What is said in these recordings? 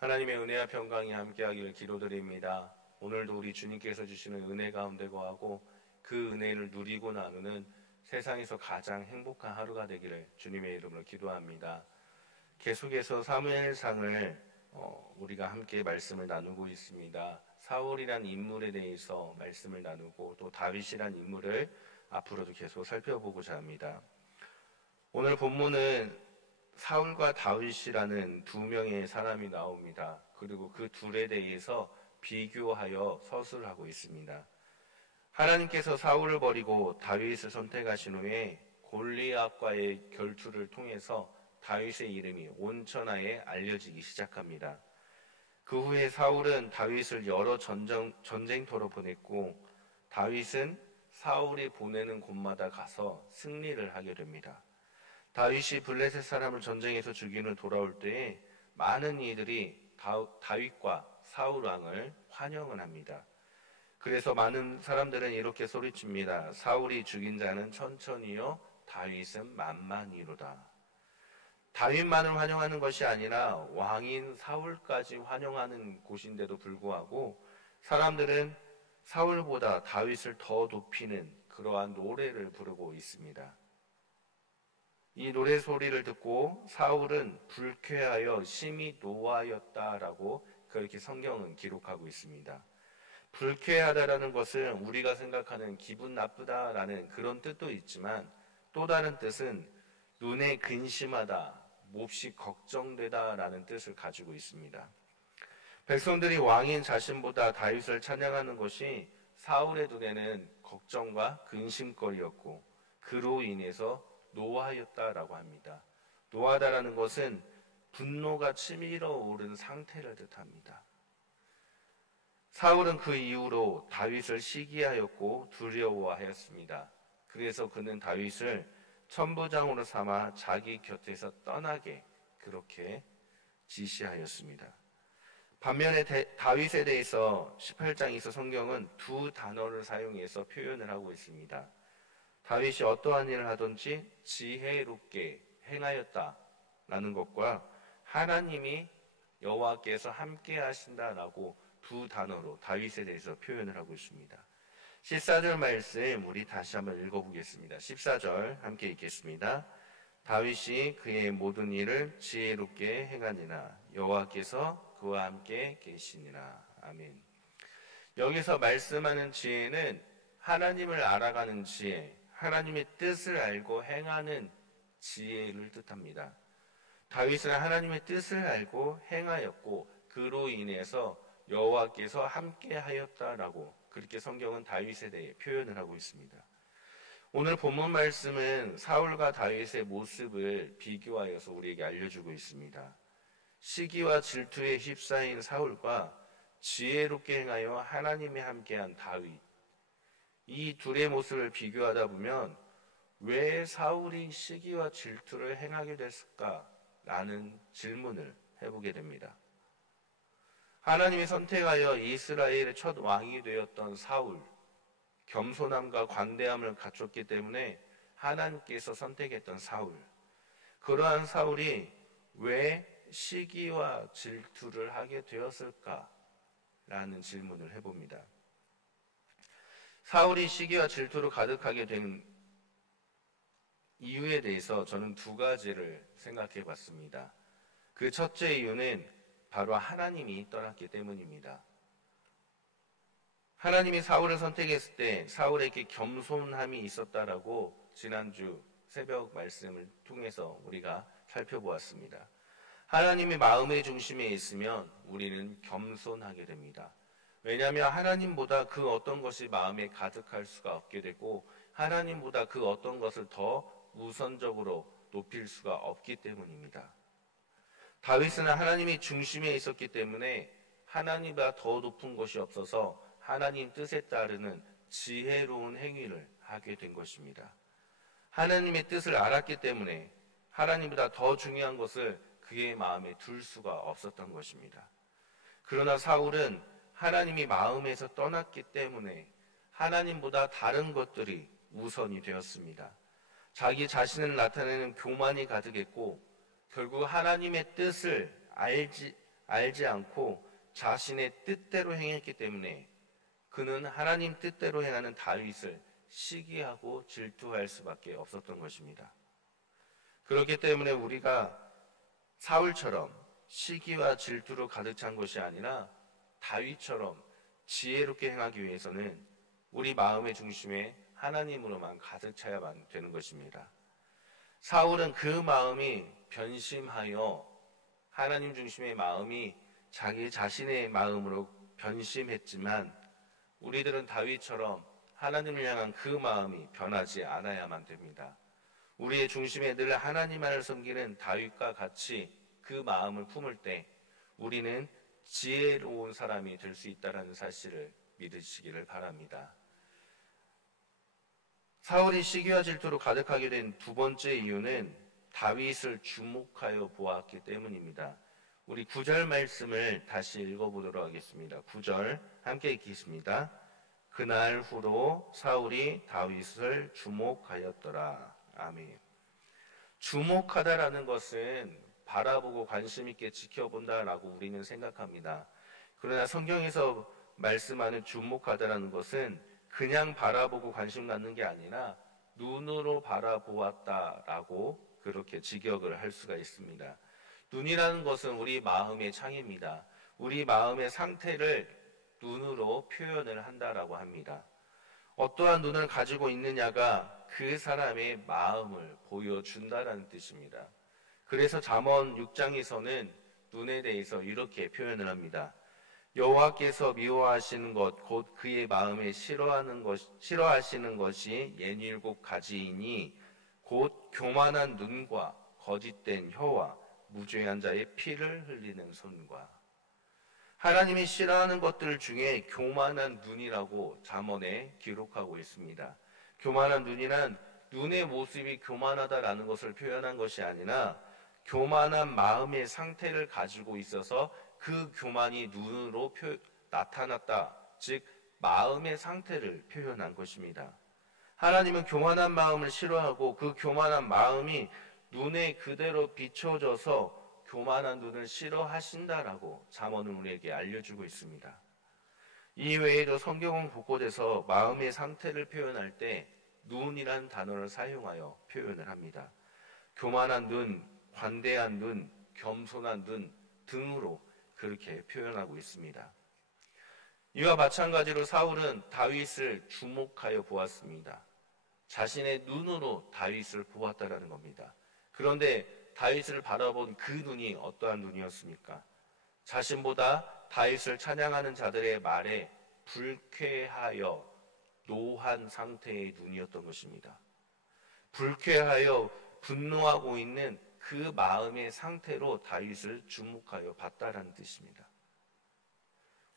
하나님의 은혜와 평강이 함께하기를 기도드립니다. 오늘도 우리 주님께서 주시는 은혜 가운데 거하고 그 은혜를 누리고 나누는 세상에서 가장 행복한 하루가 되기를 주님의 이름으로 기도합니다. 계속해서 사무엘상을 우리가 함께 말씀을 나누고 있습니다. 사울이란 인물에 대해서 말씀을 나누고 또 다윗이란 인물을 앞으로도 계속 살펴보고자 합니다. 오늘 본문은 사울과 다윗이라는 두 명의 사람이 나옵니다. 그리고 그 둘에 대해서 비교하여 서술하고 있습니다. 하나님께서 사울을 버리고 다윗을 선택하신 후에 골리앗과의 결투를 통해서 다윗의 이름이 온 천하에 알려지기 시작합니다. 그 후에 사울은 다윗을 여러 전쟁터로 보냈고 다윗은 사울이 보내는 곳마다 가서 승리를 하게 됩니다. 다윗이 블레셋 사람을 전쟁에서 죽이는 돌아올 때에 많은 이들이 다윗과 사울 왕을 환영을 합니다. 그래서 많은 사람들은 이렇게 소리칩니다. 사울이 죽인 자는 천천히요, 다윗은 만만히로다. 다윗만을 환영하는 것이 아니라 왕인 사울까지 환영하는 곳인데도 불구하고 사람들은 사울보다 다윗을 더 높이는 그러한 노래를 부르고 있습니다. 이 노래 소리를 듣고 사울은 불쾌하여 심히 노하였다라고 그렇게 성경은 기록하고 있습니다. 불쾌하다라는 것은 우리가 생각하는 기분 나쁘다라는 그런 뜻도 있지만 또 다른 뜻은 눈에 근심하다, 몹시 걱정되다라는 뜻을 가지고 있습니다. 백성들이 왕인 자신보다 다윗을 찬양하는 것이 사울의 눈에는 걱정과 근심거리였고 그로 인해서 노하였다라고 합니다. 노하다라는 것은 분노가 치밀어 오른 상태를 뜻합니다. 사울은 그 이후로 다윗을 시기하였고 두려워하였습니다. 그래서 그는 다윗을 천부장으로 삼아 자기 곁에서 떠나게 그렇게 지시하였습니다. 반면에 다윗에 대해서 18장에서 성경은 두 단어를 사용해서 표현을 하고 있습니다. 다윗이 어떠한 일을 하든지 지혜롭게 행하였다라는 것과 하나님이 여호와께서 함께 하신다라고 두 단어로 다윗에 대해서 표현을 하고 있습니다. 14절 말씀 우리 다시 한번 읽어보겠습니다. 14절 함께 읽겠습니다. 다윗이 그의 모든 일을 지혜롭게 행하니라 여호와께서 그와 함께 계시니라. 아멘. 여기서 말씀하는 지혜는 하나님을 알아가는 지혜, 하나님의 뜻을 알고 행하는 지혜를 뜻합니다. 다윗은 하나님의 뜻을 알고 행하였고 그로 인해서 여호와께서 함께 하였다라고 그렇게 성경은 다윗에 대해 표현을 하고 있습니다. 오늘 본문 말씀은 사울과 다윗의 모습을 비교하여서 우리에게 알려주고 있습니다. 시기와 질투에 휩싸인 사울과 지혜롭게 행하여 하나님이 함께한 다윗, 이 둘의 모습을 비교하다 보면 왜 사울이 시기와 질투를 행하게 됐을까라는 질문을 해보게 됩니다. 하나님이 선택하여 이스라엘의 첫 왕이 되었던 사울, 겸손함과 관대함을 갖췄기 때문에 하나님께서 선택했던 사울, 그러한 사울이 왜 시기와 질투를 하게 되었을까라는 질문을 해봅니다. 사울이 시기와 질투로 가득하게 된 이유에 대해서 저는 두 가지를 생각해 봤습니다. 그 첫째 이유는 바로 하나님이 떠났기 때문입니다. 하나님이 사울을 선택했을 때 사울에게 겸손함이 있었다라고 지난주 새벽 말씀을 통해서 우리가 살펴보았습니다. 하나님의 마음의 중심에 있으면 우리는 겸손하게 됩니다. 왜냐하면 하나님보다 그 어떤 것이 마음에 가득할 수가 없게 되고 하나님보다 그 어떤 것을 더 우선적으로 높일 수가 없기 때문입니다. 다윗은 하나님이 중심에 있었기 때문에 하나님보다 더 높은 것이 없어서 하나님 뜻에 따르는 지혜로운 행위를 하게 된 것입니다. 하나님의 뜻을 알았기 때문에 하나님보다 더 중요한 것을 그의 마음에 둘 수가 없었던 것입니다. 그러나 사울은 하나님이 마음에서 떠났기 때문에 하나님보다 다른 것들이 우선이 되었습니다. 자기 자신을 나타내는 교만이 가득했고 결국 하나님의 뜻을 알지 않고 자신의 뜻대로 행했기 때문에 그는 하나님 뜻대로 행하는 다윗을 시기하고 질투할 수밖에 없었던 것입니다. 그렇기 때문에 우리가 사울처럼 시기와 질투로 가득 찬 것이 아니라 다윗처럼 지혜롭게 행하기 위해서는 우리 마음의 중심에 하나님으로만 가득 차야만 되는 것입니다. 사울은 그 마음이 변심하여 하나님 중심의 마음이 자기 자신의 마음으로 변심했지만 우리들은 다윗처럼 하나님을 향한 그 마음이 변하지 않아야만 됩니다. 우리의 중심에 늘 하나님만을 섬기는 다윗과 같이 그 마음을 품을 때 우리는 지혜로운 사람이 될 수 있다는 사실을 믿으시기를 바랍니다. 사울이 시기와 질투로 가득하게 된 두 번째 이유는 다윗을 주목하여 보았기 때문입니다. 우리 9절 말씀을 다시 읽어보도록 하겠습니다. 9절 함께 읽겠습니다. 그날 후로 사울이 다윗을 주목하였더라. 아멘. 주목하다라는 것은 바라보고 관심 있게 지켜본다라고 우리는 생각합니다. 그러나 성경에서 말씀하는 주목하다라는 것은 그냥 바라보고 관심 갖는 게 아니라 눈으로 바라보았다라고 그렇게 직역을 할 수가 있습니다. 눈이라는 것은 우리 마음의 창입니다. 우리 마음의 상태를 눈으로 표현을 한다라고 합니다. 어떠한 눈을 가지고 있느냐가 그 사람의 마음을 보여준다라는 뜻입니다. 그래서 잠언 6장에서는 눈에 대해서 이렇게 표현을 합니다. 여호와께서 미워하시는 것 곧 그의 마음에 싫어하시는 것이 67가지이니 곧 교만한 눈과 거짓된 혀와 무죄한 자의 피를 흘리는 손과. 하나님이 싫어하는 것들 중에 교만한 눈이라고 잠언에 기록하고 있습니다. 교만한 눈이란 눈의 모습이 교만하다라는 것을 표현한 것이 아니라 교만한 마음의 상태를 가지고 있어서 그 교만이 눈으로 나타났다. 즉 마음의 상태를 표현한 것입니다. 하나님은 교만한 마음을 싫어하고 그 교만한 마음이 눈에 그대로 비춰져서 교만한 눈을 싫어하신다라고 잠언은 우리에게 알려주고 있습니다. 이 외에도 성경은 곳곳에서 마음의 상태를 표현할 때 눈이란 단어를 사용하여 표현을 합니다. 교만한 눈, 관대한 눈, 겸손한 눈 등으로 그렇게 표현하고 있습니다. 이와 마찬가지로 사울은 다윗을 주목하여 보았습니다. 자신의 눈으로 다윗을 보았다라는 겁니다. 그런데 다윗을 바라본 그 눈이 어떠한 눈이었습니까? 자신보다 다윗을 찬양하는 자들의 말에 불쾌하여 노한 상태의 눈이었던 것입니다. 불쾌하여 분노하고 있는 그 마음의 상태로 다윗을 주목하여 봤다라는 뜻입니다.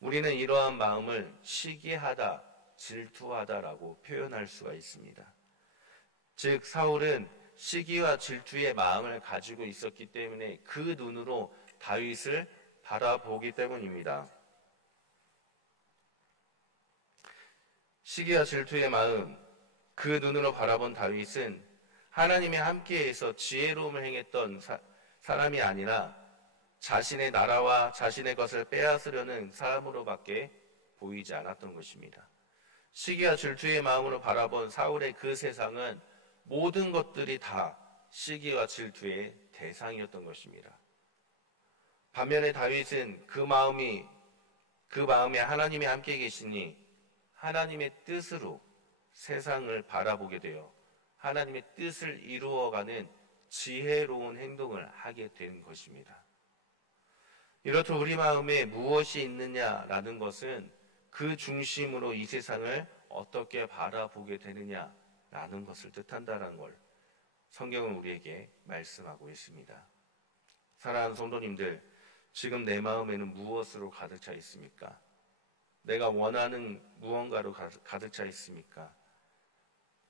우리는 이러한 마음을 시기하다, 질투하다라고 표현할 수가 있습니다. 즉 사울은 시기와 질투의 마음을 가지고 있었기 때문에 그 눈으로 다윗을 바라보기 때문입니다. 시기와 질투의 마음, 그 눈으로 바라본 다윗은 하나님의 함께해서 지혜로움을 행했던 사람이 아니라 자신의 나라와 자신의 것을 빼앗으려는 사람으로밖에 보이지 않았던 것입니다. 시기와 질투의 마음으로 바라본 사울의 그 세상은 모든 것들이 다 시기와 질투의 대상이었던 것입니다. 반면에 다윗은 그 마음에 하나님이 함께 계시니 하나님의 뜻으로 세상을 바라보게 되어 하나님의 뜻을 이루어가는 지혜로운 행동을 하게 된 것입니다. 이렇듯 우리 마음에 무엇이 있느냐라는 것은 그 중심으로 이 세상을 어떻게 바라보게 되느냐라는 것을 뜻한다는 걸 성경은 우리에게 말씀하고 있습니다. 사랑하는 성도님들, 지금 내 마음에는 무엇으로 가득 차 있습니까? 내가 원하는 무언가로 가득 차 있습니까?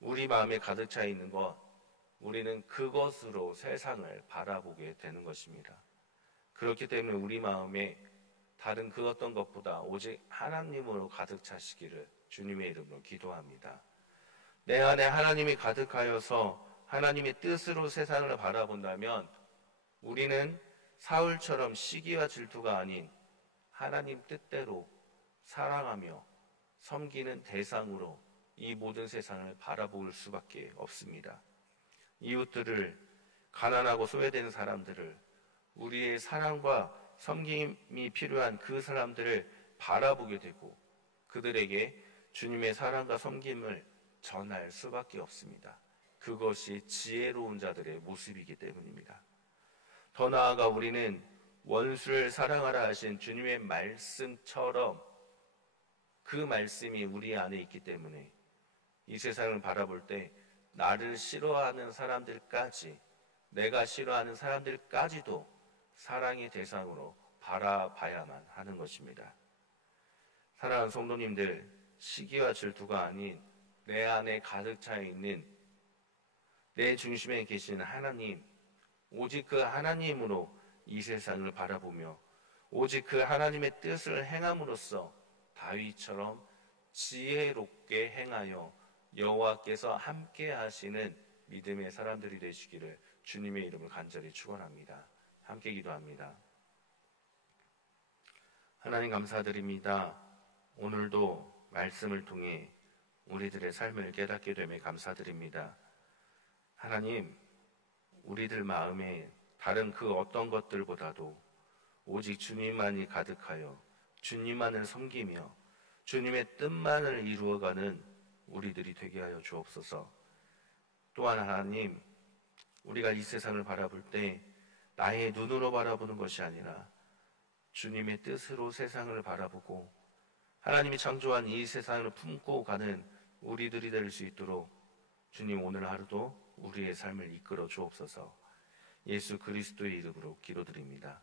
우리 마음에 가득 차 있는 것, 우리는 그것으로 세상을 바라보게 되는 것입니다. 그렇기 때문에 우리 마음에 다른 그 어떤 것보다 오직 하나님으로 가득 차시기를 주님의 이름으로 기도합니다. 내 안에 하나님이 가득하여서 하나님의 뜻으로 세상을 바라본다면 우리는 사울처럼 시기와 질투가 아닌 하나님 뜻대로 사랑하며 섬기는 대상으로 이 모든 세상을 바라볼 수밖에 없습니다. 이웃들을, 가난하고 소외된 사람들을, 우리의 사랑과 섬김이 필요한 그 사람들을 바라보게 되고 그들에게 주님의 사랑과 섬김을 전할 수밖에 없습니다. 그것이 지혜로운 자들의 모습이기 때문입니다. 더 나아가 우리는 원수를 사랑하라 하신 주님의 말씀처럼 그 말씀이 우리 안에 있기 때문에 이 세상을 바라볼 때 나를 싫어하는 사람들까지, 내가 싫어하는 사람들까지도 사랑의 대상으로 바라봐야만 하는 것입니다. 사랑하는 성도님들, 시기와 질투가 아닌 내 안에 가득 차 있는 내 중심에 계신 하나님, 오직 그 하나님으로 이 세상을 바라보며 오직 그 하나님의 뜻을 행함으로써 다윗처럼 지혜롭게 행하여 여호와께서 함께 하시는 믿음의 사람들이 되시기를 주님의 이름을 간절히 축원합니다. 함께 기도합니다. 하나님 감사드립니다. 오늘도 말씀을 통해 우리들의 삶을 깨닫게 됨에 감사드립니다. 하나님, 우리들 마음에 다른 그 어떤 것들보다도 오직 주님만이 가득하여 주님만을 섬기며 주님의 뜻만을 이루어가는 우리들이 되게 하여 주옵소서. 또한 하나님, 우리가 이 세상을 바라볼 때 나의 눈으로 바라보는 것이 아니라 주님의 뜻으로 세상을 바라보고 하나님이 창조한 이 세상을 품고 가는 우리들이 될 수 있도록 주님 오늘 하루도 우리의 삶을 이끌어 주옵소서. 예수 그리스도의 이름으로 기도드립니다.